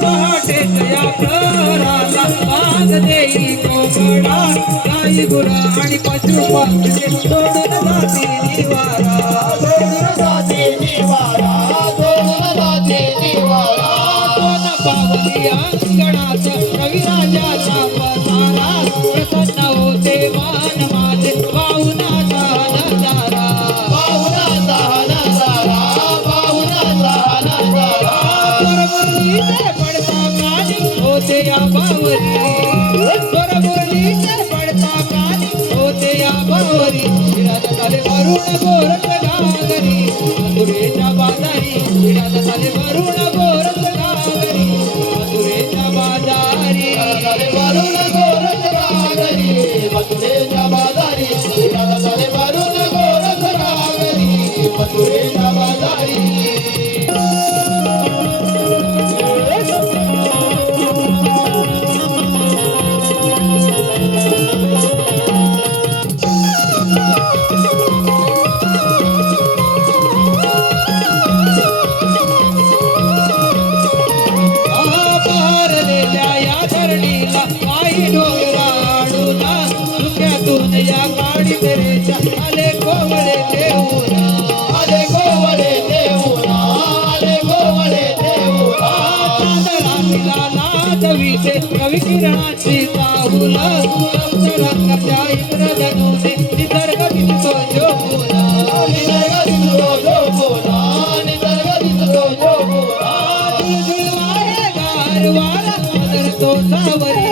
पहाटेच्या प्रहराला वाघ देई कोंबडा गाई गुरा आणि पशु पक्षी सोडून जाती निवारा दोन पावली अंगणात रविराजाचा पसारा प्रसन्न होते मान माझे पाहुणाचा नजारा स्वरमुरलीचे पडता कानी होते या बावरी स्वरमुरलीचे पडता कानी होते या बावरी विराज झाले वरुण गोरख गागरी मथुरेच्या बाजारी विराज झाले वरुण गोरख गागरी मथुरेच्या बाजारी वरुण गोरख गागरी मथुरेच्या बाजारी विराज झाले वरुण गोरख गागरी मथुरेच्या बाजारी धरणीला पायी डोंगराडूला सुक्यातून या काळी तेरेच्या आले कोवळे देऊना आले गोवळे देऊना आले गोवळे देऊना चांदरातीला नाचवीचे रविकिरणाची चाहुल सप्तरंगाच्या इंद्रधनुने निसर्ग दिसतो जोगुना निसर्ग दिसतो जोगुना निसर्ग दिसतो जोगुना झुळझुळ वारे गारवारा बदलतो सावरी